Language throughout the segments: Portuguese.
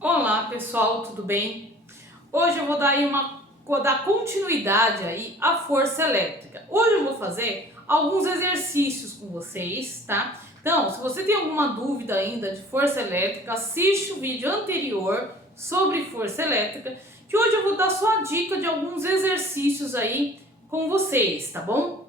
Olá pessoal, tudo bem? Hoje eu vou dar continuidade aí à força elétrica. Hoje eu vou fazer alguns exercícios com vocês, tá? Então, se você tem alguma dúvida ainda de força elétrica, assiste o vídeo anterior sobre força elétrica, que hoje eu vou dar só a dica de alguns exercícios aí com vocês, tá bom?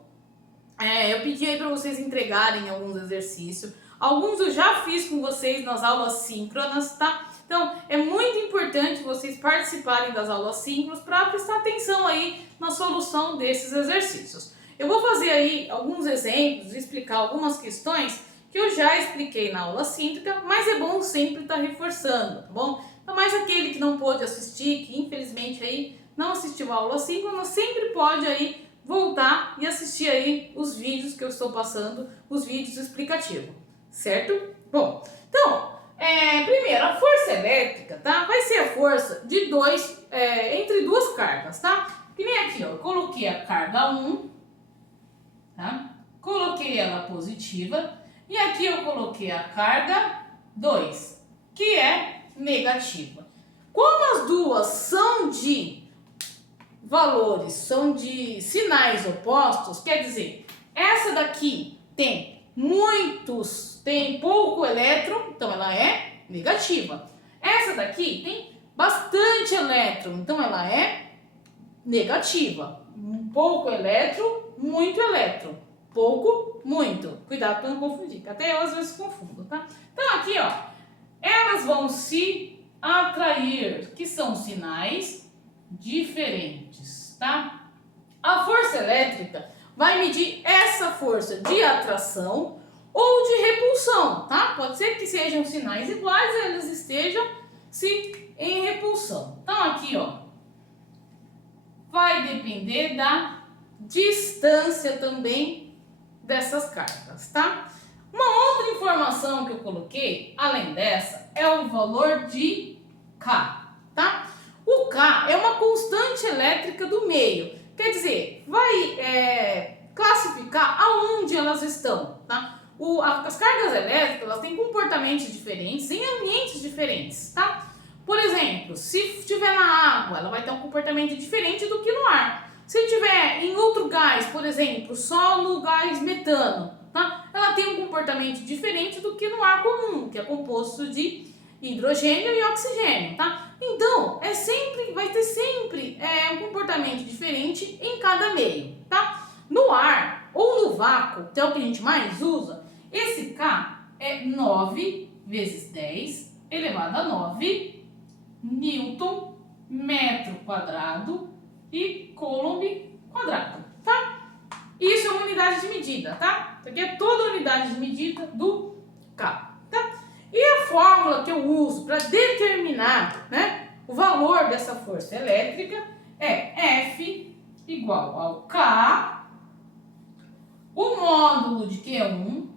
Eu pedi aí para vocês entregarem alguns exercícios. Alguns eu já fiz com vocês nas aulas síncronas, tá? Então, é muito importante vocês participarem das aulas síncronas para prestar atenção aí na solução desses exercícios. Eu vou fazer aí alguns exemplos, explicar algumas questões que eu já expliquei na aula síncrona, mas é bom sempre estar reforçando, tá bom? Então, mais aquele que não pôde assistir, que infelizmente aí não assistiu a aula síncrona, sempre pode aí voltar e assistir aí os vídeos que eu estou passando, os vídeos explicativos, certo? Bom, então, primeiro, a força elétrica, tá? Vai ser a força de entre duas cargas, tá? Que nem aqui, ó, eu coloquei a carga 1, tá? Coloquei ela positiva, e aqui eu coloquei a carga 2, que é negativa. Como as duas são são de sinais opostos, quer dizer, essa daqui tem pouco elétron, então ela é negativa. Essa daqui tem bastante elétron, então ela é negativa. Pouco elétron, muito elétron. Pouco, muito. Cuidado para não confundir, que até eu às vezes confundo, tá? Então aqui, ó, elas vão se atrair, que são sinais diferentes, tá? A força elétrica vai medir essa força de atração ou de repulsão, tá? Pode ser que sejam sinais iguais e eles estejam em repulsão. Então aqui, ó, vai depender da distância também dessas cargas, tá? Uma outra informação que eu coloquei, além dessa, é o valor de K, tá? O K é uma constante elétrica do meio, quer dizer, vai classificar aonde elas estão, tá? As cargas elétricas, elas têm comportamentos diferentes em ambientes diferentes, tá? Por exemplo, se estiver na água, ela vai ter um comportamento diferente do que no ar. Se estiver em outro gás, por exemplo, solo, gás metano, tá? Ela tem um comportamento diferente do que no ar comum, que é composto de hidrogênio e oxigênio, tá? Então, vai ter sempre um comportamento diferente em cada meio, tá? No ar ou no vácuo, que é o que a gente mais usa, esse K é 9 vezes 10 elevado a 9 Newton metro quadrado e Coulomb quadrado, tá? Isso é uma unidade de medida, tá? Isso aqui é toda a unidade de medida do K, tá? E a fórmula que eu uso para determinar, né, o valor dessa força elétrica é F igual ao K, o módulo de Q1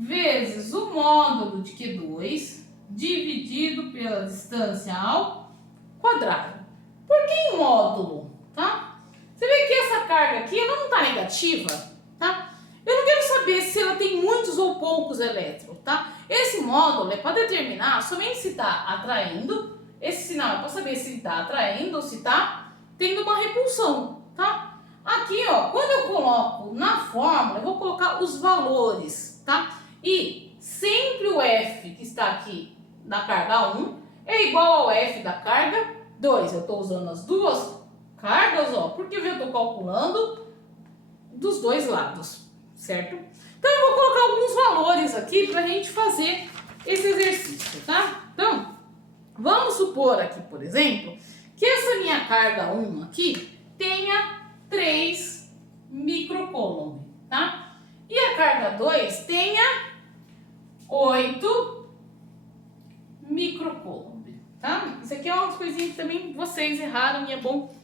vezes o módulo de Q2 dividido pela distância ao quadrado. Por que em módulo, tá? Você vê que essa carga aqui ela não está negativa, tá? Eu não quero saber se ela tem muitos ou poucos elétrons, tá? Esse módulo é para determinar somente se está atraindo, esse sinal é para saber se está atraindo ou se está tendo uma repulsão, tá? Aqui, ó, quando eu coloco na fórmula, eu vou colocar os valores, tá? E sempre o F que está aqui na carga 1 é igual ao F da carga 2. Eu estou usando as duas cargas, ó, porque eu estou calculando dos dois lados, certo? Então eu vou colocar alguns valores aqui para a gente fazer esse exercício, tá? Então, vamos supor aqui, por exemplo, que essa minha carga 1 aqui tenha 3 microcoulomb, tá? E a carga 2 tenha 8 microcoulomb, tá? Isso aqui é umas coisinhas que também vocês erraram e é bom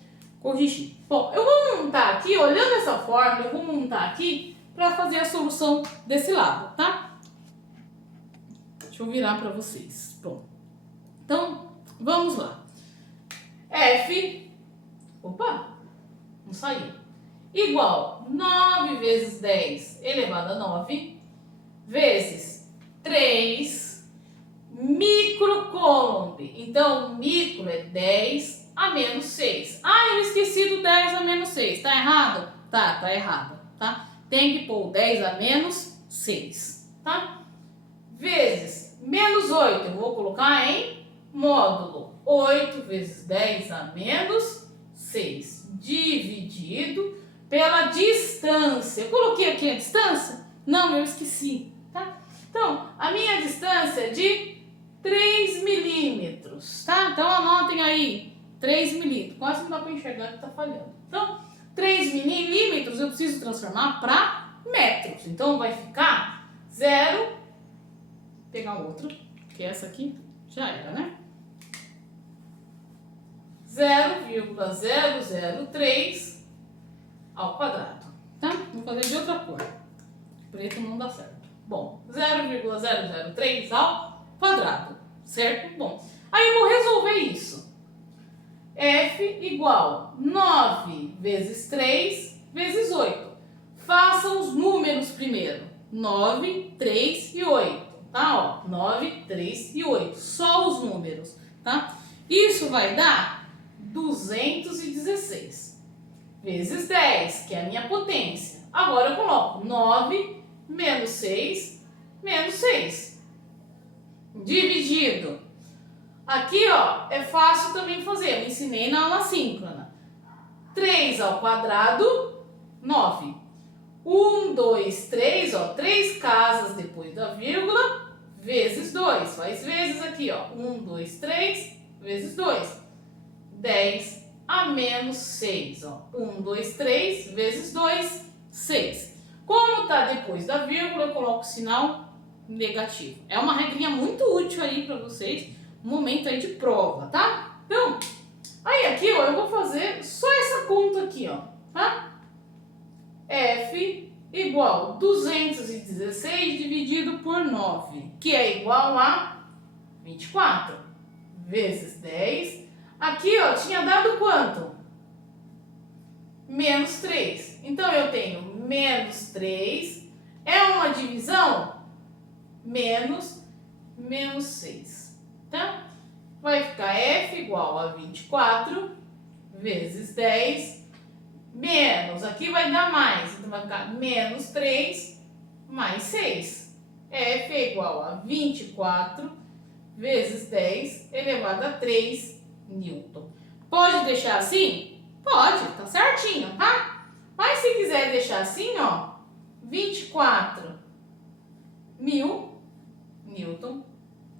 corrigir. Bom, eu vou montar aqui, olhando essa fórmula, eu vou montar aqui para fazer a solução desse lado, tá? Deixa eu virar para vocês. Pronto. Então, vamos lá. F, opa, não saiu, igual 9 vezes 10 elevado a 9 vezes 3 microcoulomb. Então, Então, o micro é 10 a menos 6. Ah, eu esqueci do 10 a menos 6. Tá errado? Tá errado, tá? Tem que pôr 10 a menos 6, tá? Vezes menos 8, eu vou colocar em módulo. 8 vezes 10 a menos 6, dividido pela distância. Eu coloquei aqui a distância? Não, eu esqueci, tá? Então, a minha distância é de 3 milímetros, tá? Então, anotem aí, 3 milímetros. Quase não dá para enxergar que tá falhando. Então, 3 milímetros eu preciso transformar para metros. Então, vai ficar 0, vou pegar outro, que essa aqui já era, né? 0,003 ao quadrado, tá? Vou fazer de outra cor. Preto não dá certo. Bom, 0,003 ao quadrado, certo? Bom, aí eu vou resolver isso. F igual 9 vezes 3 vezes 8. Faça os números primeiro. 9, 3 e 8, tá? Ó, 9, 3 e 8. Só os números, tá? Isso vai dar 216 vezes 10, que é a minha potência. Agora eu coloco 9 menos 6 menos 6. Dividido. Aqui, ó, é fácil também fazer. Eu ensinei na aula síncrona. 3 ao quadrado, 9. 1, 2, 3, ó, 3 casas depois da vírgula, vezes 2. Faz vezes aqui, ó. 1, 2, 3, vezes 2. 10 a menos 6, ó. 1, 2, 3, vezes 2, 6. Como tá depois da vírgula, eu coloco o sinal negativo. É uma regrinha muito útil aí para vocês, um momento aí de prova, tá? Então, aí aqui, ó, eu vou fazer só essa conta aqui, ó, tá? F igual 216 dividido por 9, que é igual a 24, vezes 10. Aqui, ó, tinha dado quanto? Menos 3. Então, eu tenho menos 3. É uma divisão? Menos 6. Tá? Vai ficar F igual a 24 vezes 10 menos, aqui vai dar mais, então vai ficar menos 3 mais 6. F é igual a 24 vezes 10 elevado a 3 Newton. Pode deixar assim? Pode, tá certinho, tá? Mas se quiser deixar assim, ó, 24 mil Newton,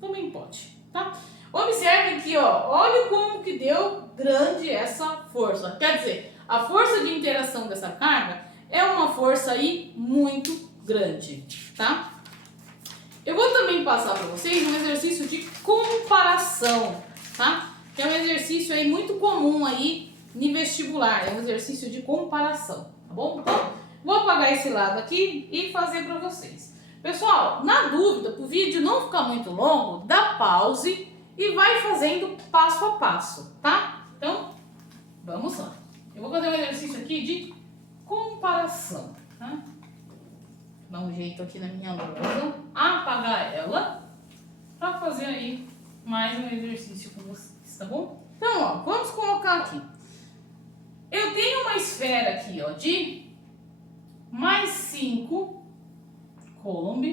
também pode, tá? Observe aqui, ó, olha como que deu grande essa força. Quer dizer, a força de interação dessa carga é uma força aí muito grande, tá? Eu vou também passar para vocês um exercício de comparação, tá? Que é um exercício aí muito comum aí em vestibular, é um exercício de comparação, tá bom? Então, vou apagar esse lado aqui e fazer para vocês. Pessoal, na dúvida, para o vídeo não ficar muito longo, dá pause e vai fazendo passo a passo, tá? Então, vamos lá. Eu vou fazer um exercício aqui de comparação, tá? Dá um jeito aqui na minha lousa, apagar ela, para fazer aí mais um exercício com vocês, tá bom? Então, ó, vamos colocar aqui. Eu tenho uma esfera aqui, ó, de mais 5 Coulomb,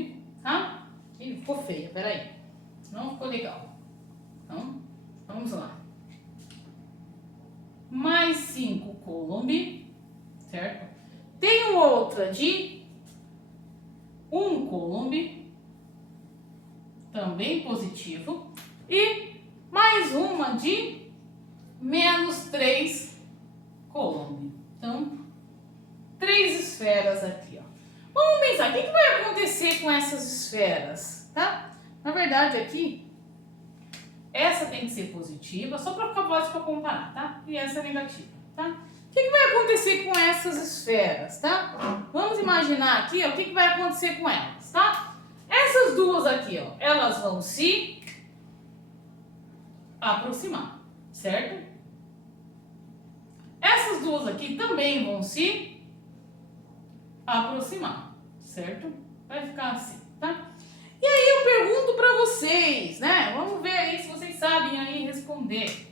tá? Ih, ficou feia, peraí. Não ficou legal. Então, vamos lá. Mais 5 Coulomb, certo? Tenho outra de 1 Coulomb, também positivo. E mais uma de menos 3 Coulomb. Então, 3 esferas aqui, ó. Vamos pensar, o que vai acontecer com essas esferas, tá? Na verdade, aqui, essa tem que ser positiva, só para ficar fácil para comparar, tá? E essa é negativa, tá? O que vai acontecer com essas esferas, tá? Vamos imaginar aqui, ó, o que vai acontecer com elas, tá? Essas duas aqui, ó, elas vão se aproximar, certo? Essas duas aqui também vão se aproximar, certo? Vai ficar assim, tá? E aí eu pergunto para vocês, né? Vamos ver aí se vocês sabem podem aí responder.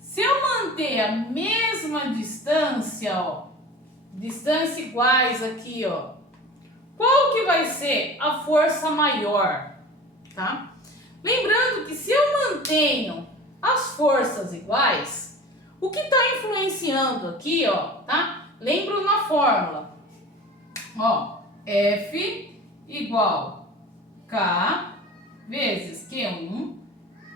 Se eu manter a mesma distância, ó, distância iguais aqui, ó, qual que vai ser a força maior, tá? Lembrando que se eu mantenho as forças iguais, o que está influenciando aqui, ó, tá? Lembro na fórmula, ó, F igual K vezes Q1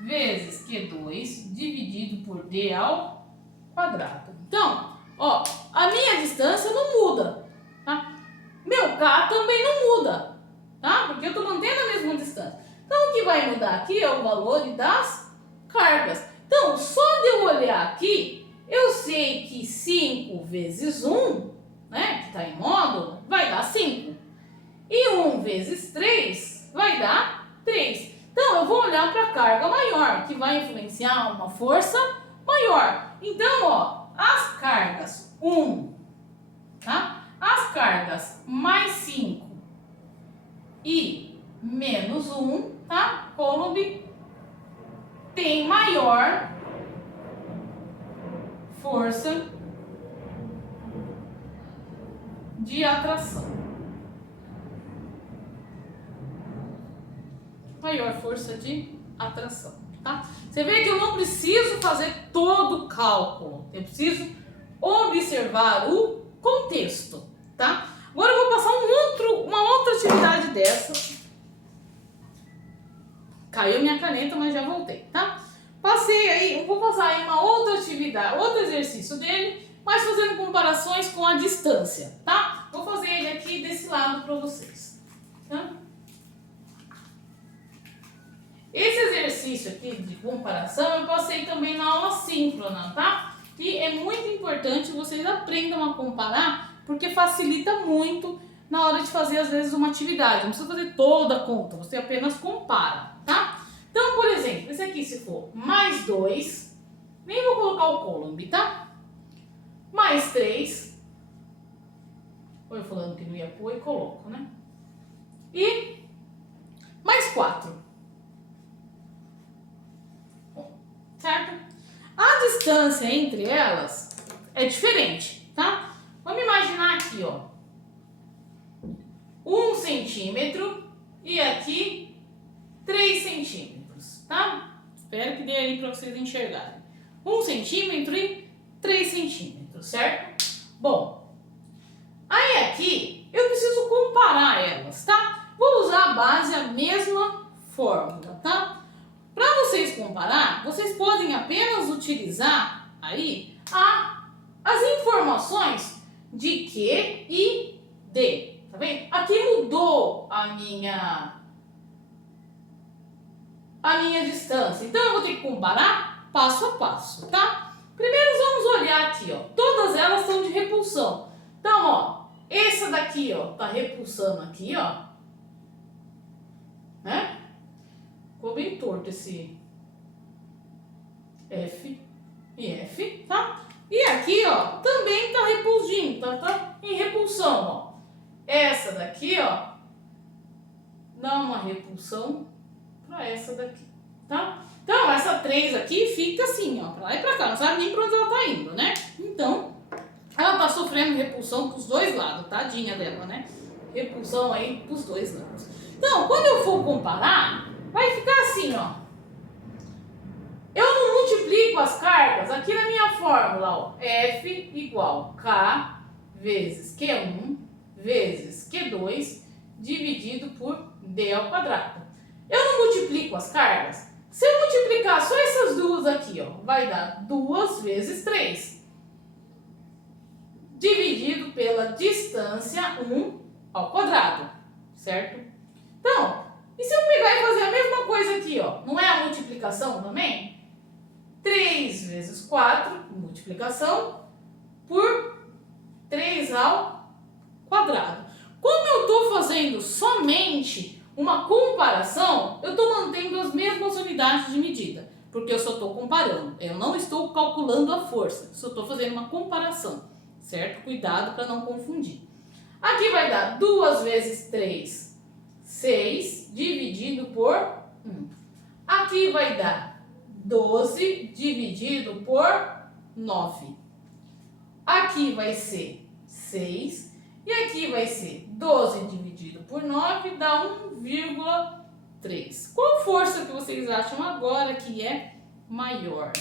vezes Q2 dividido por D ao quadrado. Então, ó, a minha distância não muda, tá? Meu K também não muda, tá? Porque eu estou mantendo a mesma distância. Então, o que vai mudar aqui é o valor das cargas. Então, só de eu olhar aqui, eu sei que 5 vezes 1, né, que está em módulo, vai dar 5. E 1 vezes 3 vai dar 3. Então, eu vou olhar para a carga maior, que vai influenciar uma força maior. Então, ó, as cargas 1, tá? As cargas mais 5 e menos 1, tá? Coulomb tem maior força de atração. Maior força de atração, tá? Você vê que eu não preciso fazer todo o cálculo, eu preciso observar o contexto, tá? Agora eu vou passar uma outra atividade dessa. Caiu minha caneta, mas já voltei, tá? Passei aí, eu vou passar aí uma outra atividade, outro exercício dele, mas fazendo comparações com a distância, tá? Vou fazer ele aqui desse lado para vocês, tá? Esse exercício aqui de comparação eu passei também na aula síncrona, tá? E é muito importante vocês aprendam a comparar, porque facilita muito na hora de fazer, às vezes, uma atividade. Não precisa fazer toda a conta, você apenas compara, tá? Então, por exemplo, esse aqui se for mais 2, nem vou colocar o Coulomb, tá? Mais 3, ou eu falando que não ia pôr e coloco, né? E mais 4. Certo? A distância entre elas é diferente, tá? Vamos imaginar aqui, ó, 1 centímetro e aqui 3 centímetros, tá? Espero que dê aí para vocês enxergarem. 1 centímetro e 3 centímetros, certo? Bom, aí aqui eu preciso comparar elas, tá? Vou usar a base, a mesma fórmula, tá? Para vocês comparar, vocês podem apenas utilizar aí as informações de Q e D, tá vendo? Aqui mudou a minha distância, então eu vou ter que comparar passo a passo, tá? Primeiro vamos olhar aqui, ó, todas elas são de repulsão. Então, ó, essa daqui, ó, tá repulsando aqui, ó, né? Ficou bem torto esse F e F, tá? E aqui, ó, também tá repulgindo, tá em repulsão, ó. Essa daqui, ó, dá uma repulsão pra essa daqui, tá? Então, essa 3 aqui fica assim, ó, pra lá e pra cá, não sabe nem pra onde ela tá indo, né? Então, ela tá sofrendo repulsão pros dois lados, tadinha dela, né? Repulsão aí pros dois lados. Então, quando eu for comparar, vai ficar assim, ó. Eu não multiplico as cargas aqui na minha fórmula, ó. F igual K vezes Q1 vezes Q2 dividido por D ao quadrado. Eu não multiplico as cargas. Se eu multiplicar só essas duas aqui, ó, vai dar 2 vezes 3. Dividido pela distância 1 ao quadrado, certo? Então, e se eu pegar e fazer a mesma coisa aqui, ó, não é a multiplicação também? 3 vezes 4, multiplicação, por 3 ao quadrado. Como eu estou fazendo somente uma comparação, eu estou mantendo as mesmas unidades de medida, porque eu só estou comparando, eu não estou calculando a força, só estou fazendo uma comparação, certo? Cuidado para não confundir. Aqui vai dar 2 vezes 3, 6, dividido por 1. Aqui vai dar 12 dividido por 9. Aqui vai ser 6. E aqui vai ser 12 dividido por 9, dá 1,3. Qual força que vocês acham agora que é maior?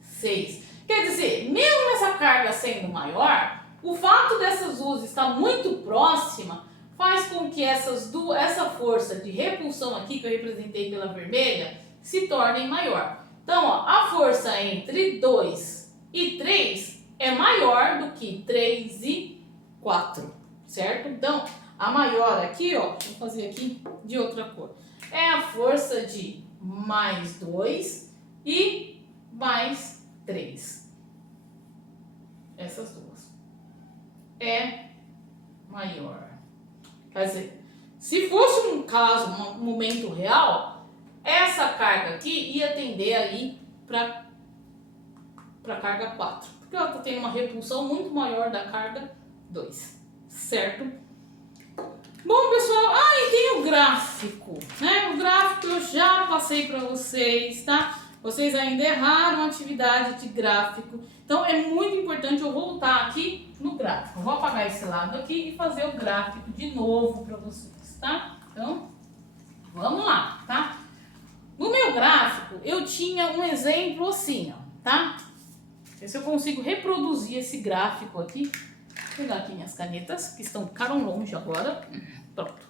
6. Quer dizer, mesmo essa carga sendo maior, o fato dessas luzes estar muito próxima faz com que essa força de repulsão aqui, que eu representei pela vermelha, se torne maior. Então, ó, a força entre 2 e 3 é maior do que 3 e 4, certo? Então, a maior aqui, ó, vou fazer aqui de outra cor, é a força de mais 2 e mais 3. Essas duas. É maior. Quer dizer, se fosse um caso, um momento real, essa carga aqui ia tender aí para carga 4. Porque ela tem uma repulsão muito maior da carga 2. Certo? Bom, pessoal, e tem o gráfico, né? O gráfico eu já passei para vocês, tá? Vocês ainda erraram a atividade de gráfico. Então, é muito importante eu voltar aqui no gráfico. Eu vou apagar esse lado aqui e fazer o gráfico de novo para vocês, tá? Então, vamos lá, tá? No meu gráfico, eu tinha um exemplo assim, ó, tá? Ver se eu consigo reproduzir esse gráfico aqui. Vou pegar aqui minhas canetas, que ficaram longe agora. Pronto.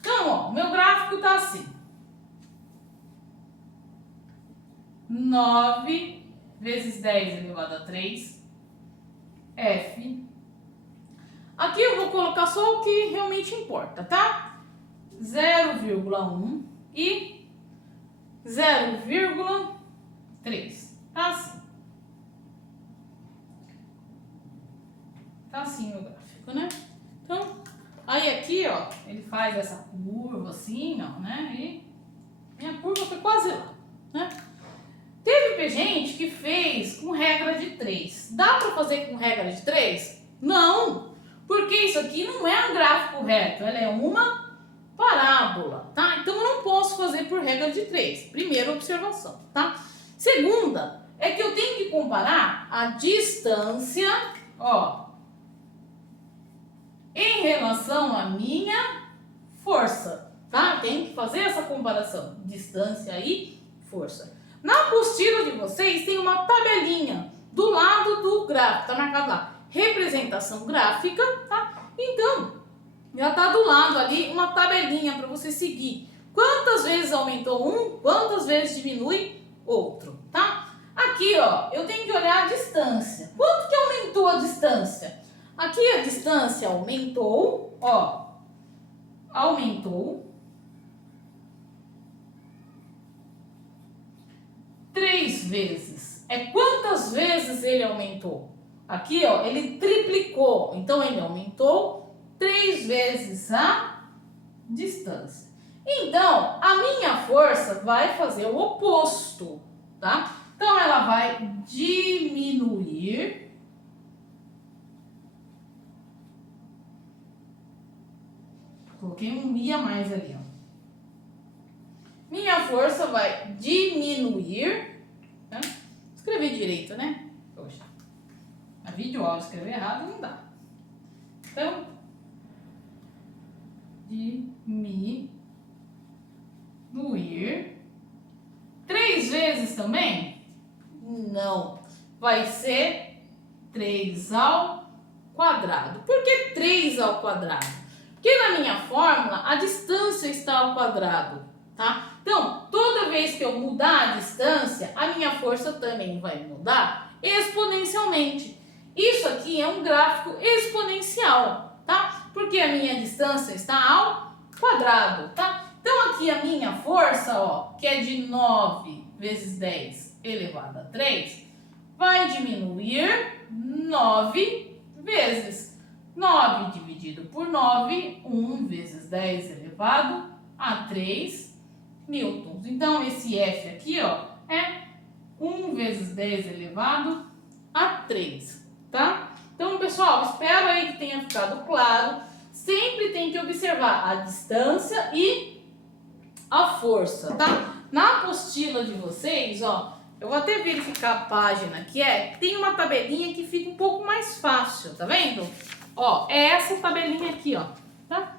Então, ó, o meu gráfico tá assim. 9 vezes 10 elevado a 3, F. Aqui eu vou colocar só o que realmente importa, tá? 0,1 e 0,3. Tá assim. Tá assim o gráfico, né? Então, aí aqui, ó, ele faz essa curva assim, ó, né? E minha curva foi quase lá, né? Teve gente que fez com regra de 3. Dá para fazer com regra de 3? Não, porque isso aqui não é um gráfico reto, ela é uma parábola, tá? Então eu não posso fazer por regra de 3. Primeira observação, tá? Segunda, é que eu tenho que comparar a distância, ó, em relação à minha força, tá? Tem que fazer essa comparação, distância e força. Na apostila de vocês tem uma tabelinha do lado do gráfico, tá marcado lá, representação gráfica, tá? Então, já tá do lado ali uma tabelinha para você seguir. Quantas vezes aumentou um, quantas vezes diminui outro, tá? Aqui, ó, eu tenho que olhar a distância. Quanto que aumentou a distância? Aqui a distância aumentou, ó, aumentou 3 vezes. É quantas vezes ele aumentou? Aqui, ó, ele triplicou. Então, ele aumentou 3 vezes a distância. Então, a minha força vai fazer o oposto, tá? Então, ela vai diminuir. Coloquei um i a mais ali, ó. Minha força vai diminuir. Tá? Escrevi direito, né? Poxa. A vídeo áudio escrever errado não dá. Então, diminuir 3 vezes também? Não. Vai ser 3 ao quadrado. Por que 3 ao quadrado? Porque na minha fórmula a distância está ao quadrado, tá? Então, toda vez que eu mudar a distância, a minha força também vai mudar exponencialmente. Isso aqui é um gráfico exponencial, tá? Porque a minha distância está ao quadrado, tá? Então, aqui a minha força, ó, que é de 9 vezes 10 elevado a 3, vai diminuir 9 vezes. 9 dividido por 9, 1 vezes 10 elevado a 3 newtons. Então, esse F aqui, ó, é 1 vezes 10 elevado a 3, tá? Então, pessoal, espero aí que tenha ficado claro. Sempre tem que observar a distância e a força, tá? Na apostila de vocês, ó, eu vou até verificar a página que tem uma tabelinha que fica um pouco mais fácil, tá vendo? Ó, é essa tabelinha aqui, ó, tá?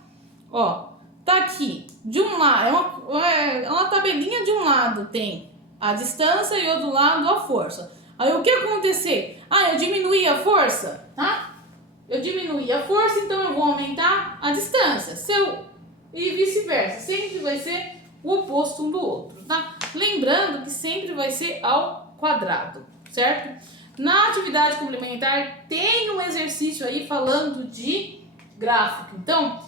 Ó, tá aqui, de um lado, é uma tabelinha, de um lado tem a distância e outro lado a força. Aí o que acontecer? Eu diminuí a força, tá? Eu diminuí a força, então eu vou aumentar a distância. E vice-versa, sempre vai ser o oposto um do outro, tá? Lembrando que sempre vai ser ao quadrado, certo? Na atividade complementar tem um exercício aí falando de gráfico. Então,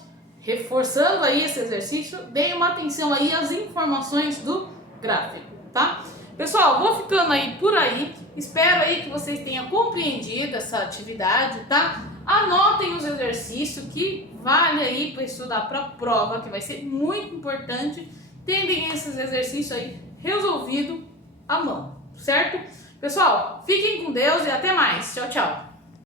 reforçando aí esse exercício, deem uma atenção aí às informações do gráfico, tá? Pessoal, vou ficando aí por aí. Espero aí que vocês tenham compreendido essa atividade, tá? Anotem os exercícios que vale aí para estudar para a prova, que vai ser muito importante. Terem esses exercícios aí resolvido à mão, certo? Pessoal, fiquem com Deus e até mais. Tchau, tchau.